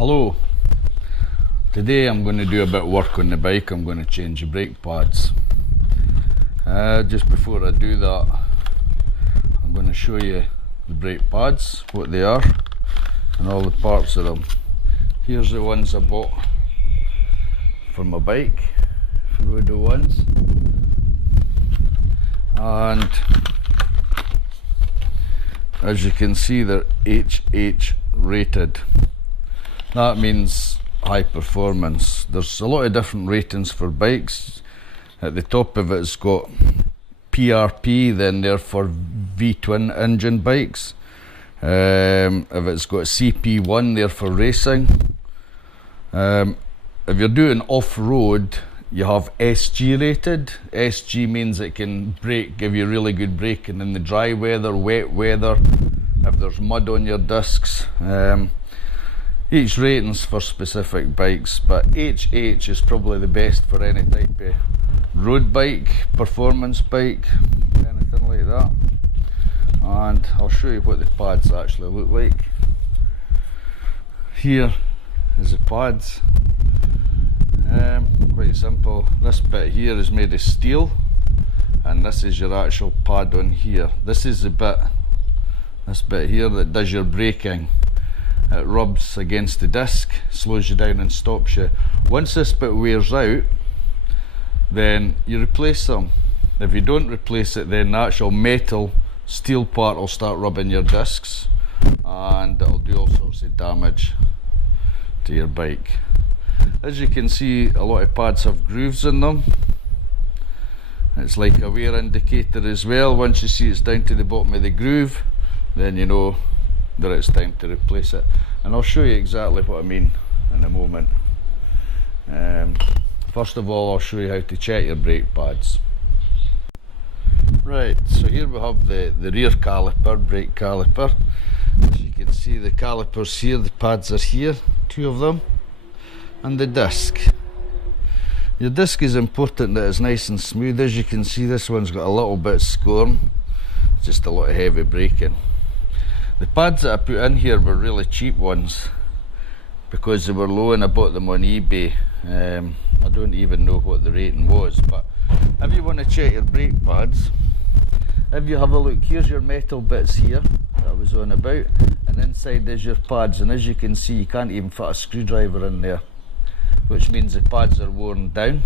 Hello, today I'm going to do a bit of work on the bike. I'm going to change the brake pads. Just before I do that, I'm going to show you the brake pads, what they are and all the parts of them. Here's the ones I bought for my bike, Rodo ones, and as you can see they're HH rated. That means high performance. There's a lot of different ratings for bikes. At the top of it's got PRP, then they're for V-twin engine bikes. If it's got CP1, they're for racing. If you're doing off-road, you have SG rated. SG means it can brake, give you really good braking in the dry weather, wet weather, if there's mud on your discs. Each rating's for specific bikes, but HH is probably the best for any type of road bike, performance bike, anything like that. And I'll show you what the pads actually look like. Here is the pads. Quite simple. This bit here is made of steel, and this is your actual pad on here. This is the bit, this bit here, that does your braking. It rubs against the disc, slows you down and stops you. Once this bit wears out, then you replace them. If you don't replace it, then the actual metal steel part will start rubbing your discs, and it'll do all sorts of damage to your bike. As you can see, a lot of pads have grooves in them. It's like a wear indicator as well. Once you see it's down to the bottom of the groove, then you know that it's time to replace it. And I'll show you exactly what I mean in a moment. First of all, I'll show you how to check your brake pads. Right, so here we have the rear caliper, brake caliper. As you can see, the calipers here, the pads are here, two of them, and the disc. Your disc is important that it's nice and smooth. As you can see, this one's got a little bit scorn, just a lot of heavy braking. The pads that I put in here were really cheap ones because they were low and I bought them on eBay. I don't even know what the rating was, but if you want to check your brake pads, if you have a look, here's your metal bits here that I was on about, and inside is your pads, and as you can see, you can't even fit a screwdriver in there, which means the pads are worn down,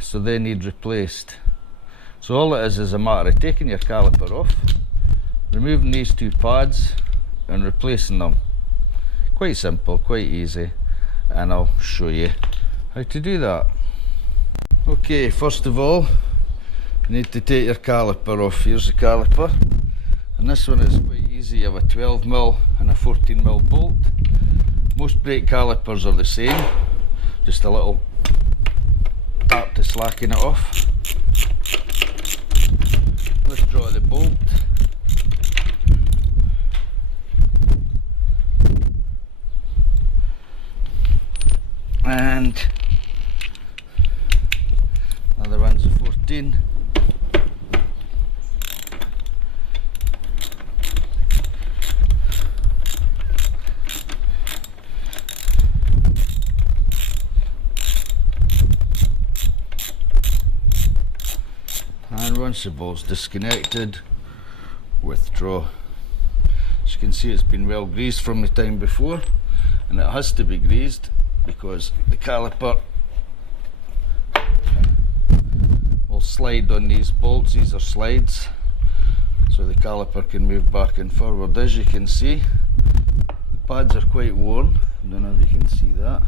so they need replaced. So all it is a matter of taking your caliper off, removing these two pads and replacing them. Quite simple, quite easy, and I'll show you how to do that. Okay, first of all, you need to take your caliper off. Here's the caliper, and this one is quite easy. You have a 12mm and a 14mm bolt. Most brake calipers are the same, just a little tap to slacken it off. Withdraw the bolt. And another one's a 14. And once the bolt's disconnected, withdraw. As you can see, it's been well greased from the time before, and it has to be greased because the caliper will slide on these bolts. These are slides, so the caliper can move back and forward. As you can see, the pads are quite worn. I don't know if you can see that.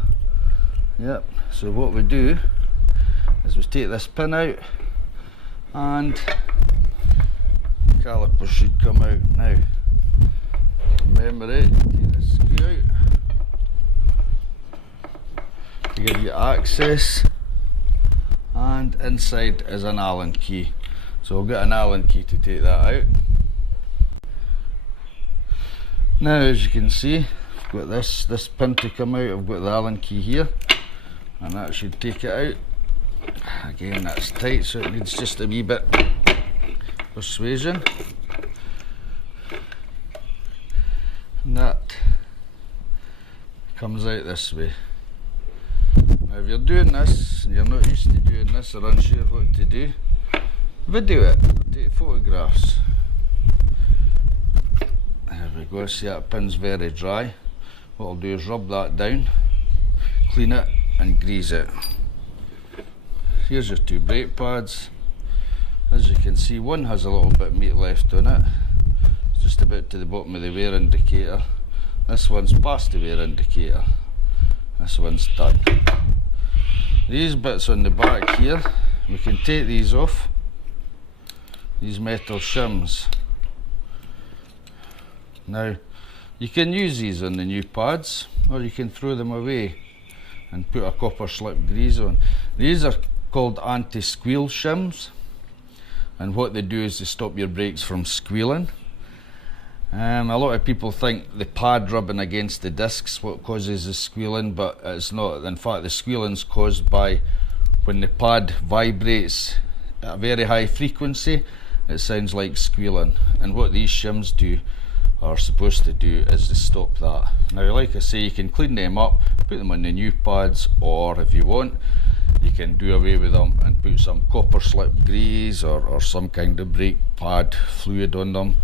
Yep, so what we do is we take this pin out, and the caliper should come out now. Remember it, take this screw out to give you access, and inside is an Allen key. So I'll get an Allen key to take that out. Now, as you can see, I've got this pin to come out. I've got the Allen key here, and that should take it out. Again, that's tight, so it needs just a wee bit persuasion. And that comes out this way. Now if you're doing this and you're not used to doing this or unsure what to do, video it, take photographs. There we go, see that pin's very dry. What I'll do is rub that down, clean it and grease it. Here's your two brake pads. As you can see, one has a little bit of meat left on it. It's just about to the bottom of the wear indicator. This one's past the wear indicator. This one's done. These bits on the back here, we can take these off. These metal shims. Now, you can use these on the new pads, or you can throw them away and put a copper slip grease on. These are called anti-squeal shims, and what they do is they stop your brakes from squealing. A lot of people think the pad rubbing against the discs what causes the squealing, but it's not. In fact, the squealing's caused by when the pad vibrates at a very high frequency, it sounds like squealing. And what these shims do, are supposed to do, is to stop that. Now, like I say, you can clean them up, put them on the new pads, or if you want, you can do away with them and put some copper slip grease or some kind of brake pad fluid on them.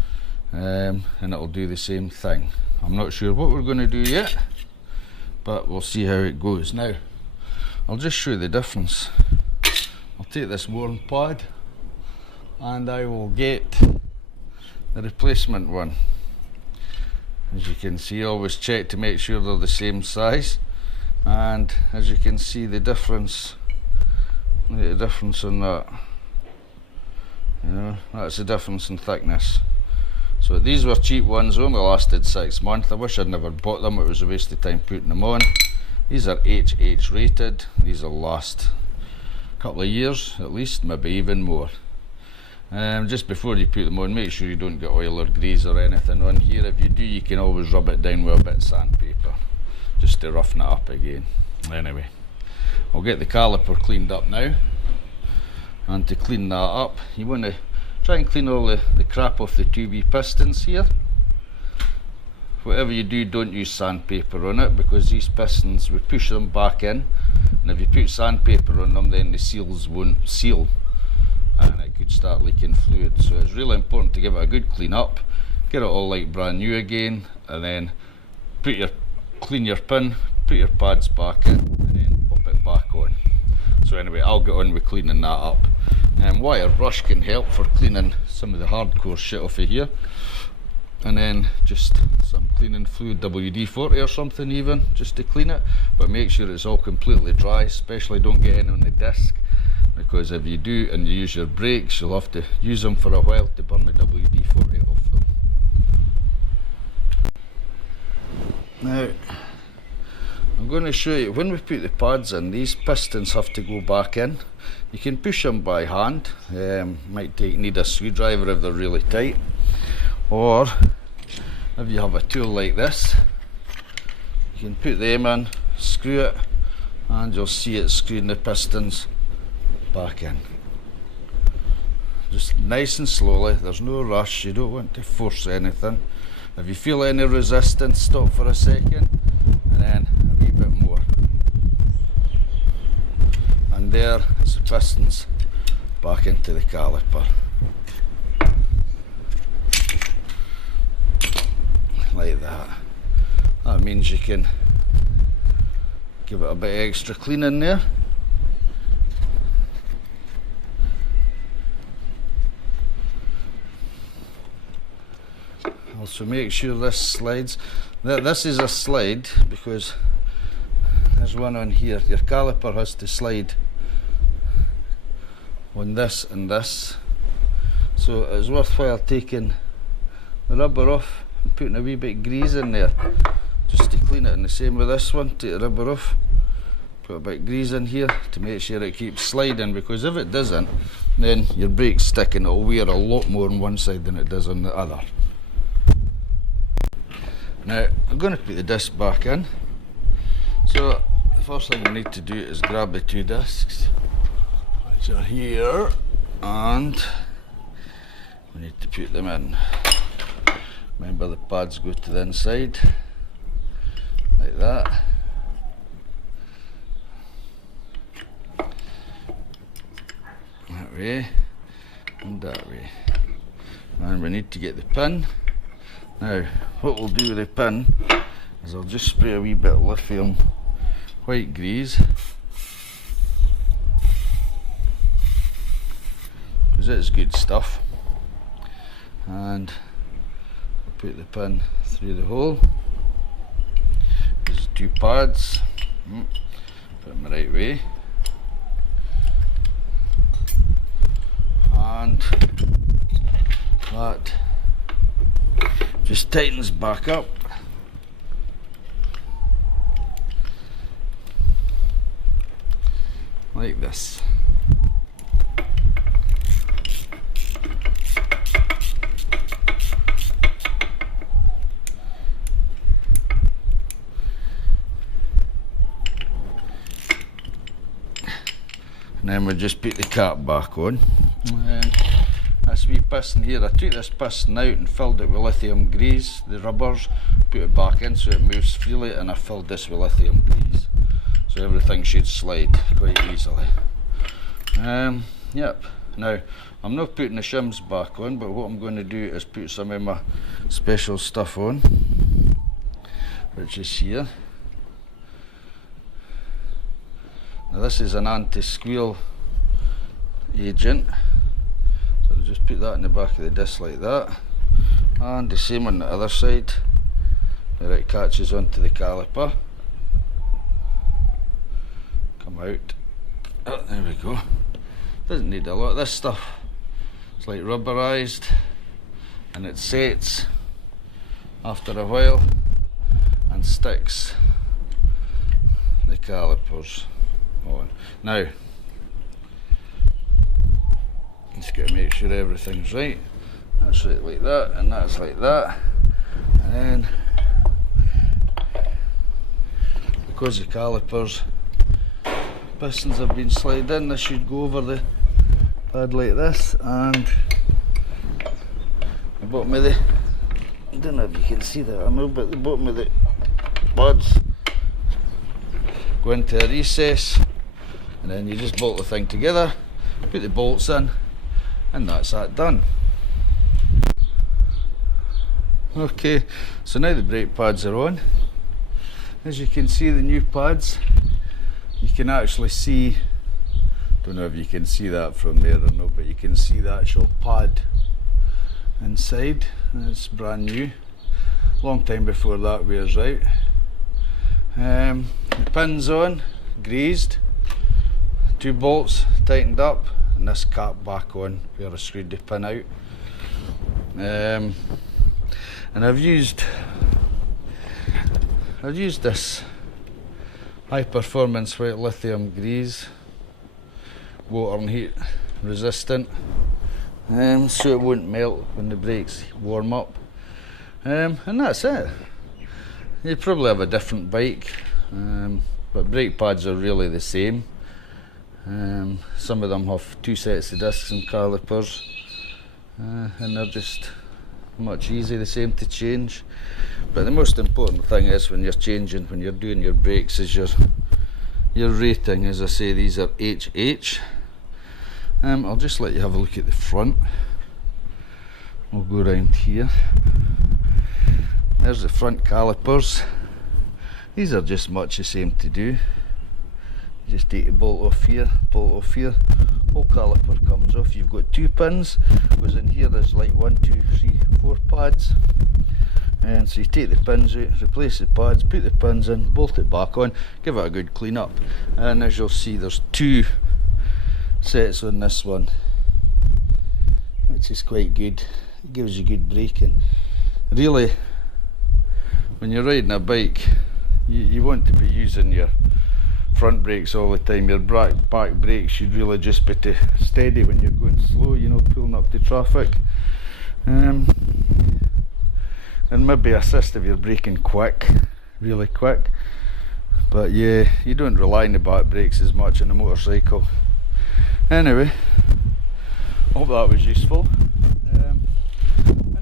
And it'll do the same thing. I'm not sure what we're going to do yet, but we'll see how it goes. Now, I'll just show you the difference. I'll take this worn pad and I will get the replacement one. As you can see, always check to make sure they're the same size, and as you can see the difference, look at the difference on that. You know, that's the difference in thickness. So these were cheap ones, only lasted 6 months. I wish I'd never bought them, it was a waste of time putting them on. These are HH rated, these will last a couple of years at least, maybe even more. Just before you put them on, make sure you don't get oil or grease or anything on here. If you do, you can always rub it down with a bit of sandpaper, just to roughen it up again. Anyway, I'll get the caliper cleaned up now. And to clean that up, you want to try and clean all the crap off the 2V pistons here. Whatever you do, don't use sandpaper on it, because these pistons, we push them back in, and if you put sandpaper on them, then the seals won't seal and it could start leaking fluid. So it's really important to give it a good clean up, get it all like brand new again, and then clean your pin, put your pads back in, and then pop it back on. So anyway, I'll get on with cleaning that up. Wire brush can help for cleaning some of the hardcore shit off of here, and then just some cleaning fluid, WD-40 or something even, just to clean it, but make sure it's all completely dry. Especially don't get any on the disc, because if you do and you use your brakes, you'll have to use them for a while to burn the WD-40 off them. Now, I'm going to show you, when we put the pads in, these pistons have to go back in. You can push them by hand, might need a screwdriver if they're really tight, or if you have a tool like this, you can put them in, screw it, and you'll see it screwing the pistons back in. Just nice and slowly, there's no rush, you don't want to force anything. If you feel any resistance, stop for a second, and then a wee bit more. And there is the pistons back into the caliper. Like that. That means you can give it a bit extra cleaning there. Also make sure this slides. This is a slide because there's one on here. Your caliper has to slide on this and this. So it's worthwhile taking the rubber off and putting a wee bit of grease in there just to clean it. And the same with this one, take the rubber off, put a bit of grease in here to make sure it keeps sliding, because if it doesn't, then your brake's stick and it'll wear a lot more on one side than it does on the other. Now I'm going to put the disc back in. So the first thing we need to do is grab the two discs, which are here, and we need to put them in. Remember, the pads go to the inside like that. That way and that way. And we need to get the pin. Now, what we'll do with the pin is I'll just spray a wee bit of lithium white grease, because it's good stuff, and I'll put the pin through the hole. There's 2 pads, put them the right way, and that just tightens back up. Like this. And then we just put the cap back on. And this wee piston here, I took this piston out and filled it with lithium grease, the rubbers, put it back in so it moves freely, and I filled this with lithium grease. So everything should slide quite easily. Yep. Now, I'm not putting the shims back on, but what I'm going to do is put some of my special stuff on, which is here. Now this is an anti-squeal agent, so I'll just put that in the back of the disc like that, and the same on the other side, where it catches onto the caliper. Come out. Oh, there we go. Doesn't need a lot of this stuff. It's like rubberized, and it sets after a while and sticks the calipers on. Now, just got to make sure everything's right. That's right like that, and that's like that, and then because the calipers pistons have been slid in, this should go over the pad like this, and the bottom of the, I don't know if you can see that, but the bottom of the pads go into a recess, and then you just bolt the thing together, put the bolts in, and that's that done. Okay, so now the brake pads are on. As you can see, the new pads, you can actually see, don't know if you can see that from there or not, but you can see the actual pad inside, and it's brand new, long time before that wears out. The pin's on, greased, 2 bolts tightened up, and this cap back on where I screwed the pin out. And I've used this high performance white lithium grease, water and heat resistant, so it won't melt when the brakes warm up, and that's it. You probably have a different bike, but brake pads are really the same. Some of them have 2 sets of discs and calipers, and they're just much easier, the same to change. But the most important thing is when you're changing, when you're doing your brakes, is your rating. As I say, these are HH. I'll just let you have a look at the front. We'll go around here. There's the front calipers. These are just much the same to do. You just take the bolt off here, whole caliper comes off. You've got 2 pins, because in here there's like 1, 2, 3, 4 pads. And so you take the pins out, replace the pads, put the pins in, bolt it back on, give it a good clean up. And as you'll see, there's 2 sets on this one, which is quite good. It gives you good braking. Really, when you're riding a bike, you want to be using your front brakes all the time. Your back brakes should really just be to steady when you're going slow, you know, pulling up to traffic. And maybe assist if you're braking quick, really quick. But yeah, you don't rely on the back brakes as much on a motorcycle. Anyway, hope that was useful. And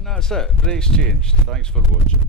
that's it, brakes changed. Thanks for watching.